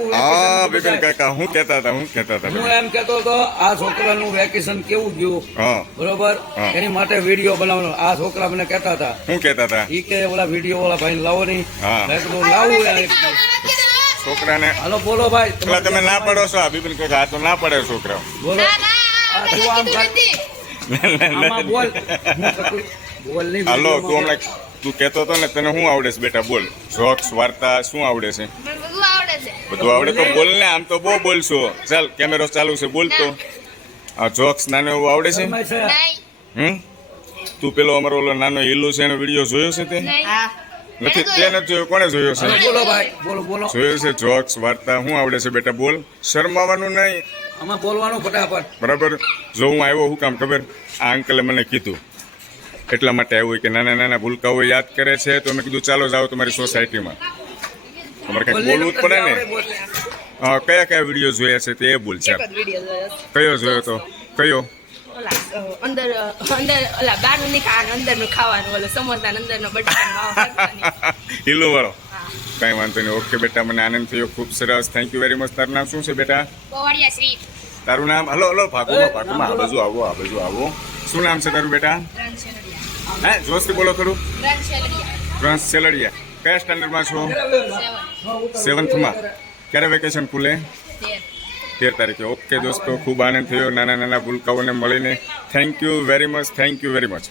હા બિપિન કાકા હું કહેતા હતા હું એમ કેતો હતો આ છોકરાનું વેકેશન કેવું ગયું હા બરોબર હા. એની માટે વિડીયો બનાવવાનો આ છોકરા મને કહેતા હતા શું કહેતા હતા ઈ કે ઓલા વિડીયો વાળા ભાઈ લાવો નહીં હા. મેં કીધું લાવું યાર એક. છોકરાને હાલો બોલો ભાઈ પેલા તમે ના પડો છો આ બિપિન કાકા આ તો ના પડે છોકરા બોલો આ તું આમ કર. આમાં બોલ હું કશું બોલ નહીં હાલો તું વિડીયોમાં હમણાં તું કહેતો હતો ને તને શું આવડે છે બેટા બોલ જોક્સ વાર્તા શું આવડે છે બધું આવડે તો બોલ ને આમ તો બહુ બોલશો ચાલ કેમેરો ચાલુ છે બોલતો આ જોક્સ નાનો એવું આવડે છે ફરમાય છે. તું પેલો અમારો ઓલો નાનો હિલ્લો છે એનો વિડીયો જોયો છે તે નથી તે નથી જોયો કોને જોયો છે હાલો બોલો ભાઈ બોલો જોયો છે જોક્સ વાર્તા શું આવડે છે બેટા બોલ શરમાવાનું નહીં આમાં બોલવાનું ફટાફટ બરાબર જો હું આવ્યો શું કામ ખબર આ અંકલે મને કીધું એટલા માટે આવ્યું કે નાના નાના ભૂલકાઓ યાદ કરે છે તો મેં કીધું ચાલો જાઓ તમારી સોસાયટીમાં તમારે કંઈક બોલવું જ પડે ને કયા કયા વિડીયો જોયા છે તે બોલ છે કયો જોયો તો કયો અંદર ઓલા બહારનું નહીં ખાવાનું અંદરનું ખાવાનું ઓલો સમોસા અંદરનો બટાકાનો હિલ્લો વાળો કાંઈ વાંધો નહીં ઓકે બેટા મને આનંદ થયો ખૂબ સરસ થેન્ક યુ વેરી મચ તારું નામ શું છે બેટા પવાડિયા શ્રી તારું નામ હલો ભાગોમાં આ બાજુ આવો શું નામ છે તારું બેટા હે જોશથી બોલો ખરું પ્રાંસ સેલડિયા કયા સ્ટાન્ડર્ડમાં છો 7th ક્યારે વેકેશન ખુલે 13 તારીખે ઓકે દોસ્તો ખૂબ આનંદ થયો નાના નાના ભૂલકાઓને મળીને થેન્ક યુ વેરી મચ